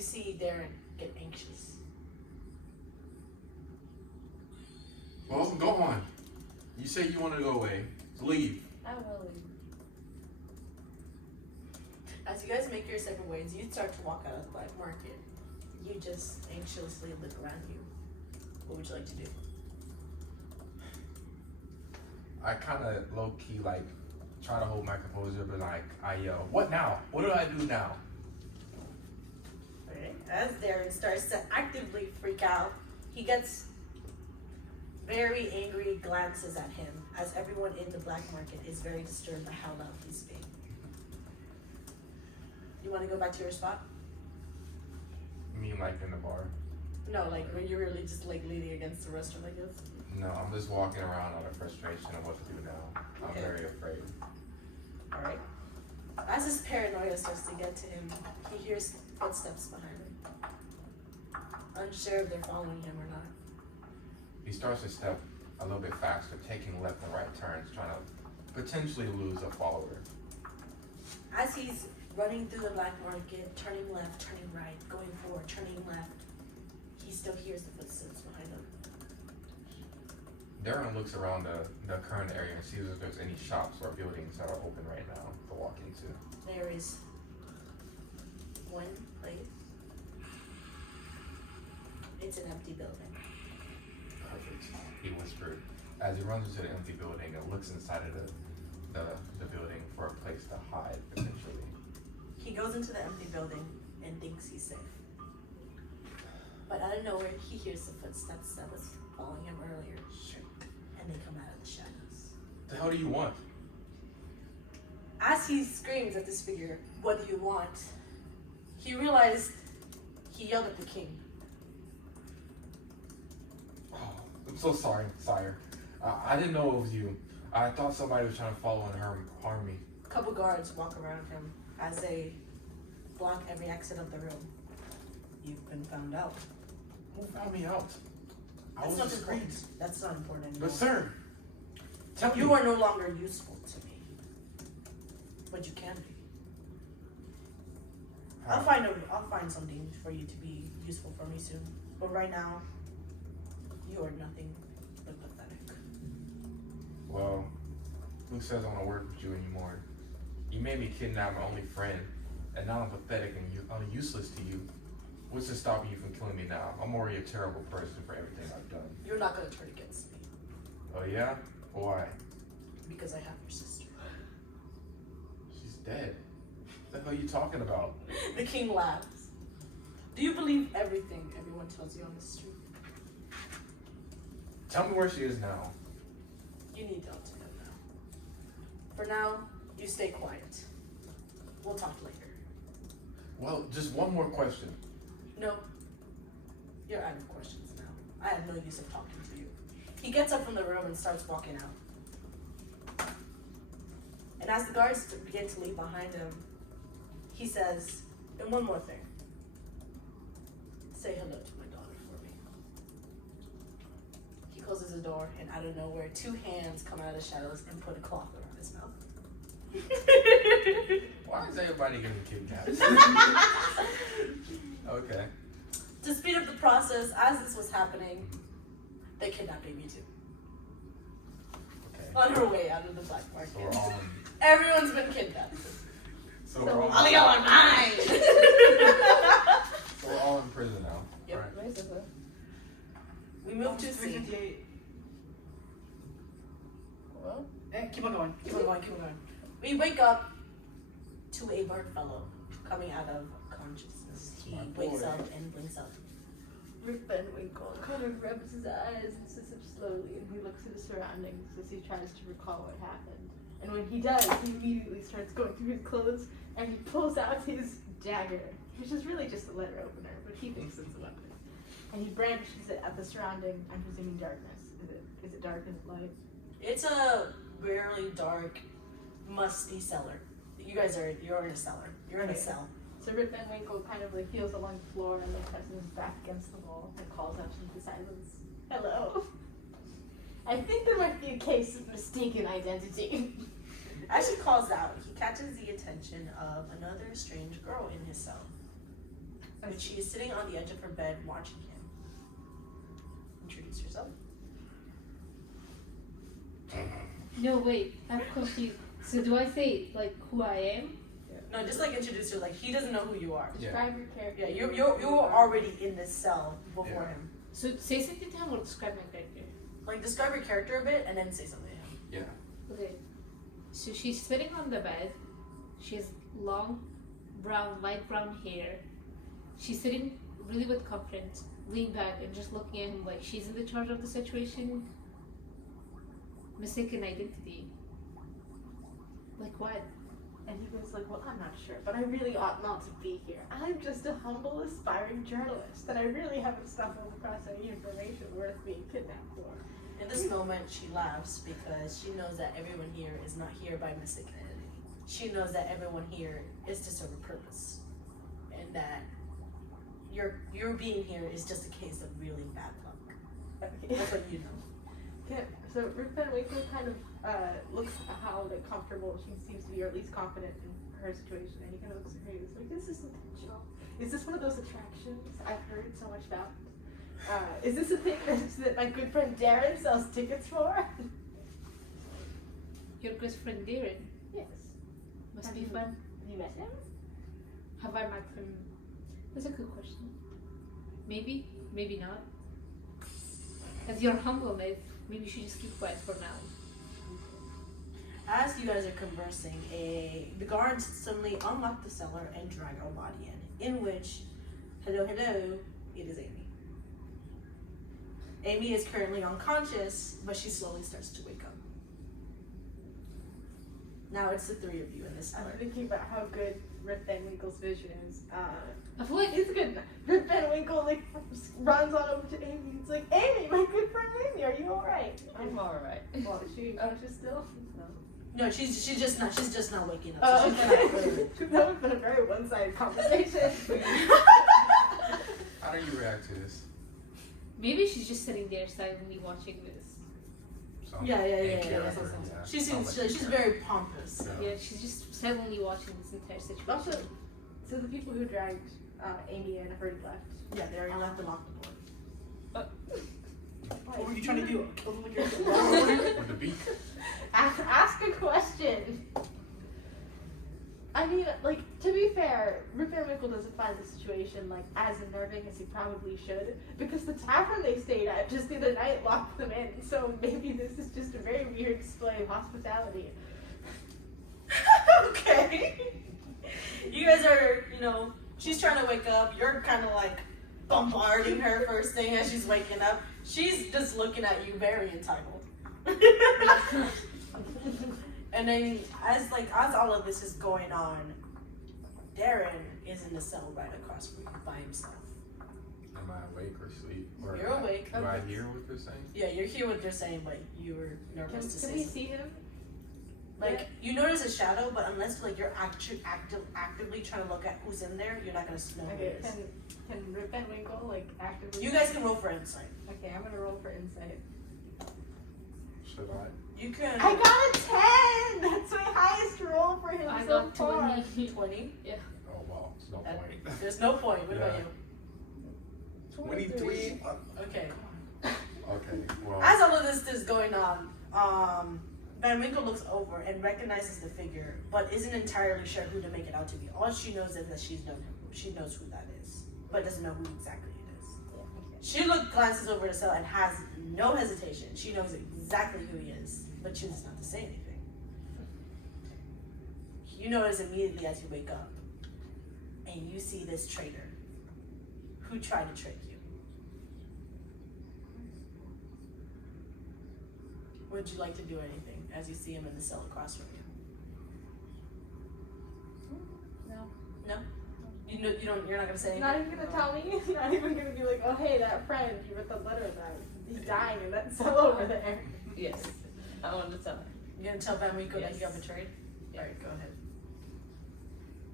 You see Darren get anxious. Well, go on. You say you want to go away. Leave. I will leave. As you guys make your separate ways, you start to walk out of the black market. You just anxiously look around you. What would you like to do? I kind of low key like try to hold my composure, but like I yell, "What now? What do I do now?" Okay. As Darren starts to actively freak out, he gets very angry glances at him as everyone in the black market is very disturbed by how loud he's being. You want to go back to your spot? You mean like in the bar? No, like when you're really just like leaning against the restaurant like this. No, I'm just walking around out of frustration of what to do now. I'm Okay. very afraid. All right. As his paranoia starts to get to him, he hears footsteps behind him. Unsure if they're following him or not. He starts to step a little bit faster, taking left and right turns, trying to potentially lose a follower. As he's running through the black market, turning left, turning right, going forward, turning left, he still hears the footsteps behind him. Darren looks around the current area and sees if there's any shops or buildings that are open right now to walk into. There is one place. It's an empty building. Perfect, he whispered as he runs into the empty building and looks inside of the building for a place to hide, potentially. He goes into the empty building and thinks he's safe. But out of nowhere, he hears the footsteps that was following him earlier. Shit. And they come out of the shadows. The hell do you want? As he screams at this figure, "What do you want?" he realized he yelled at the king. Oh, I'm so sorry, sire. I didn't know it was you. I thought somebody was trying to follow and harm me. A couple guards walk around him as they block every exit of the room. You've been found out. Who found me out? I That's was not discreet. important. That's not important anymore. But sir, tell You me. are no longer useful to me. But you can be. How? I'll find something for you to be useful for me soon. But right now, you are nothing but pathetic. Well, who says I want to work with you anymore? You made me kidnap my only friend, and now I'm pathetic and I'm useless to you. What's to stop you from killing me now? I'm already a terrible person for everything I've done. You're not gonna turn against me Oh yeah? Why? because I have your sister. She's dead. What the hell are you talking about? The king laughs. Do you believe everything everyone tells you on the street? Tell me where she is now. You need not to know now. For now, you stay quiet. We'll talk later. Well, just one more question. No. You're out of questions now. I have no use of talking to you. He gets up from the room and starts walking out. And as the guards begin to leave behind him, he says, and one more thing. Say hello to my daughter for me. He closes the door, and out of nowhere, two hands come out of the shadows and put a cloth around his mouth. Why is everybody getting kidnapped? Okay. To speed up the process, as this was happening, they kidnapped Amy too. Okay. On her way out of the black market. So we're all in, Everyone's been kidnapped. so we're all, All y'all are mine. so we're all in prison now. Yep. Right. Basically. We moved to C. 358. Well, Keep on going. keep on going, keep on going. We wake up to a bird fellow coming out of consciousness. He My wakes boy. up and blinks out. Rip Van Winkle kind of rubs his eyes and sits up slowly, and he looks at his surroundings as he tries to recall what happened. And when he does, he immediately starts going through his clothes, and he pulls out his dagger, which is really just a letter opener, but he thinks it's a weapon. And he brandishes it at the surrounding, I'm presuming, darkness. Is it dark? Is it light? It's a really dark, musty cellar. You're in a cellar. You're in a Okay. cell. So Rip Van Winkle kind of like feels along the floor and then presses his back against the wall and calls out into the silence. Hello. I think there might be a case of mistaken identity. As she calls out, he catches the attention of another strange girl in his cell. but she is sitting on the edge of her bed watching him. Introduce yourself. No, wait, I'm confused. So do I say like who I am? No, just like introduce her. Like he doesn't know who you are. Yeah. Describe your character. Yeah, you're already in this cell before Yeah. him. So say something to him or describe my character. Like describe your character a bit and then say something to him. Okay. So she's sitting on the bed. She has long, light brown hair. She's sitting really with confidence, leaning back and just looking at him like she's in the charge of the situation. Mistaken identity. Like what? And he goes like, well, I'm not sure, but I really ought not to be here. I'm just a humble, aspiring journalist, and I really haven't stumbled across any information worth being kidnapped for. In this moment, she laughs because she knows that everyone here is not here by mistaken identity. She knows that everyone here is to serve a purpose, and that your being here is just a case of really bad luck. Okay. That's what you know. Okay, so Ruth Van Winkle kind of looks at how comfortable she seems to be, or at least confident in her situation, and he kind of looks at her and he's like, this is intentional. Is this one of those attractions I've heard so much about? Is this a thing that my good friend Darren sells tickets for? Your good friend Darren. Yes. Must Have be you- fun. Have you met him? Have I met him? That's a good question. Maybe, maybe not. As your humbleness, maybe you should just keep quiet for now. As you guys are conversing, the guards suddenly unlock the cellar and drag our body in which, hello, it is Amy. Amy is currently unconscious, but she slowly starts to wake up. Now it's the three of you in this I'm cellar. thinking about how good Rip Van Winkle's vision is. I feel like It's good. Rip Van Winkle like runs on over to Amy. It's like, Amy, my good friend Amy, are you alright? I'm alright. Well, is she unconscious still? No, she's just not waking up. Oh, So she's not okay. That would have been a very one-sided conversation. How do you react to this? maybe she's just sitting there silently watching this. Sounds Yeah. in character, She Sounds seems like she's in very pompous. Yeah. Yeah, she's just silently watching this entire situation. Also, so the people who dragged Amy in have already left. Yeah, they already left and locked the door. What were you trying to do? Kill them with your With the beak. Ask a question. I mean, like, to be fair, Rip Van Winkle doesn't find the situation, like, as unnerving as he probably should, because the tavern they stayed at just the other night locked them in, so maybe this is just a very weird display of hospitality. Okay. You guys are, she's trying to wake up. You're kind of like bombarding her first thing as she's waking up. She's just looking at you very entitled. And then as all of this is going on, Darren is in the cell right across from you by himself. Am I awake or asleep? Or You're awake. Do I hear what they're saying? Yeah, you're hear what they're saying, but you were nervous to Can say we something. see him? Like, you notice a shadow, but unless like you're actively trying to look at who's in there, you're not gonna know who Okay, it is. can Rip Van Winkle, like, actively... You guys can roll for insight. Okay, I'm gonna roll for insight. Should I? You can. I got a 10! That's my highest roll for him I so got far. 20. 20. Oh wow, there's no point. There's no point. What about Yeah. you? 23. Okay. Okay, well. As all of this is going on, Van Winkle looks over and recognizes the figure, but isn't entirely sure who to make it out to be. All she knows is that she knows who that is, but doesn't know who exactly it is. She glances over the cell and has no hesitation. She knows exactly who he is, but chooses not to say anything. You notice immediately as you wake up, and you see this traitor who tried to trick you. Would you like to do anything as you see him in the cell across from you? No. You're not gonna say anything? Not even gonna tell me? Not even gonna be like, oh hey, that friend, you wrote the letter about, he's dying in that cell over there. Yes. I want to tell her. You're gonna tell Van Winkle that you got Yes. betrayed? Alright, go ahead.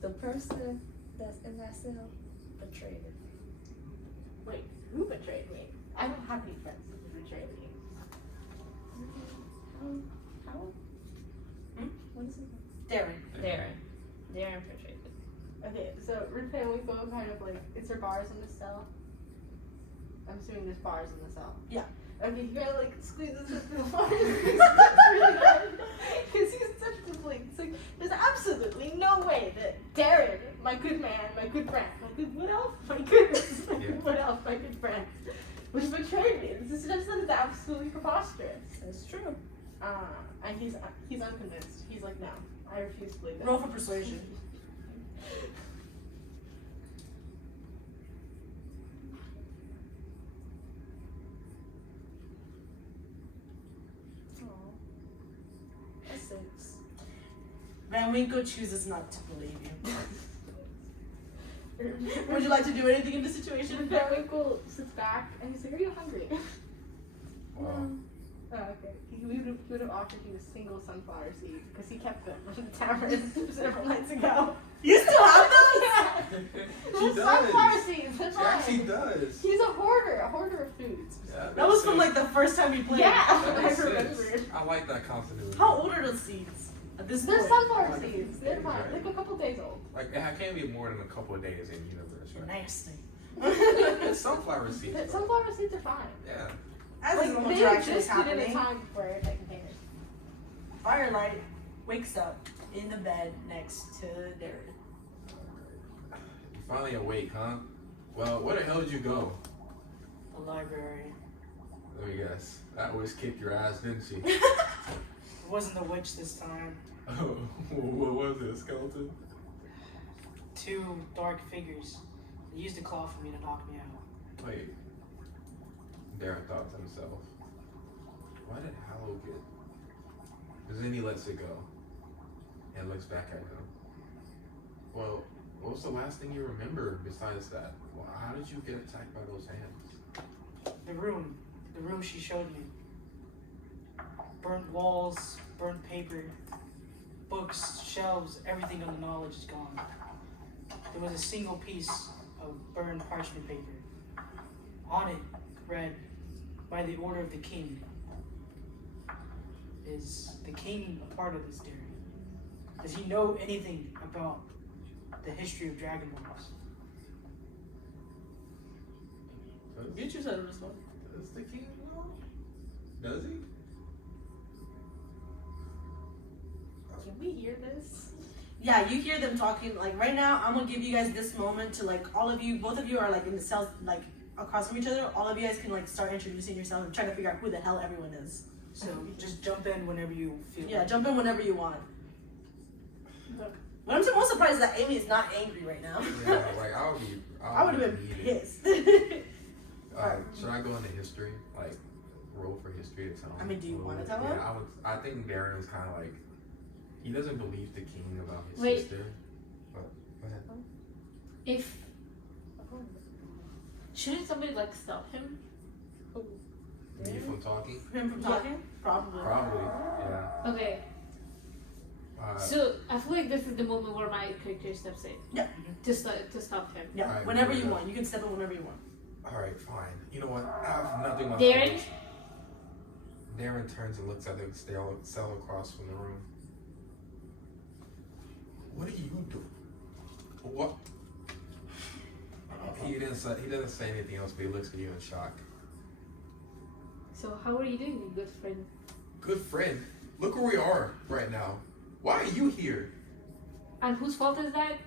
The person that's in that cell betrayed her. Wait, who betrayed me? I don't have any friends who betrayed me. How? Hmm? What is it? Darren. Darren betrayed her. Okay, so Rip Van Winkle kind of like, is there bars in the cell? I'm assuming there's bars in the cell. Yeah. Okay, he kind of like squeezes it through the bars. Really hard. Because he's such a like, it's like, there's absolutely no way that Darren, my good man, my good friend, my good, what else? My goodness, what else? My good friend, would betray me. This is just that it's absolutely preposterous. That's true. And he's unconvinced. He's like, no, I refuse to believe it. Roll for persuasion. A 6. Van Winkle chooses not to believe you. Would you like to do anything in this situation? Rip Van Winkle sits back and he's like, are you hungry? Wow. Oh, okay. We would have offered you a single sunflower seed because he kept them in the tavern several nights ago. You still have them? Yeah. She Those does. sunflower seeds. They're She actually fine. does. He's a hoarder of foods. Yeah, That was from makes like the first time we played. Yeah, That I makes remembered. sense. I like that continuity. How old are those seeds? At this They're point? sunflower seeds. They're fine. Right. Like a couple days old. Like, it can't be more than a couple of days in universe, right? Nasty. It's sunflower seeds. But bro. sunflower seeds are fine. Yeah. As Like this they interaction is existed in a happening, time before airtight containers. Firelight wakes up in the bed next to Darren. You finally awake, huh? Well, where the hell did you go? The library. Let me guess. That always kicked your ass, didn't she? It wasn't the witch this time. Oh, what was it? A skeleton? 2 dark figures. They used a claw for me to knock me out. Wait. Darren thought to himself, why did Hallow get? Because then he lets it go and looks back at him. Well, what was the last thing you remember besides that? Well, how did you get attacked by those hands? The room she showed me. Burnt walls, burnt paper, books, shelves, everything on the knowledge is gone. There was a single piece of burned parchment paper. On it read, by the order of the king. Is the king a part of this theory? Does he know anything about the history of Dragonlance? You choose how to respond. Does the king know? Does he? Can we hear this? Yeah, you hear them talking. Like right now, I'm gonna give you guys this moment to like all of you. Both of you are like in the cells, like across from each other. All of you guys can like start introducing yourself and trying to figure out who the hell everyone is. So just jump in whenever you feel Yeah, like. jump in whenever you want. But I'm most surprised that Amy is not angry right now. Yeah, like I would be. I would have been heated. pissed. Should I go into history? Like, roll for history to tell him? I mean, do you wanna tell him? Yeah, I would. I think Darren was kind of like, he doesn't believe the king about his Wait. sister. But go ahead. If shouldn't somebody like stop him? Me from talking? Him from talking? Probably. Probably. Yeah. Okay, so I feel like this is the moment where my character steps in. Yeah. To stop him. Yeah, Alright, whenever we'll you do want. You can step in whenever you want. All right, fine. You know what? I have nothing left. Darren? to lose. Darren turns and looks at the cell across from the room. What are you doing? What? He doesn't say anything else, but he looks at you in shock. So how are you doing, good friend? Good friend, look where we are right now. Why are you here? And whose fault is that?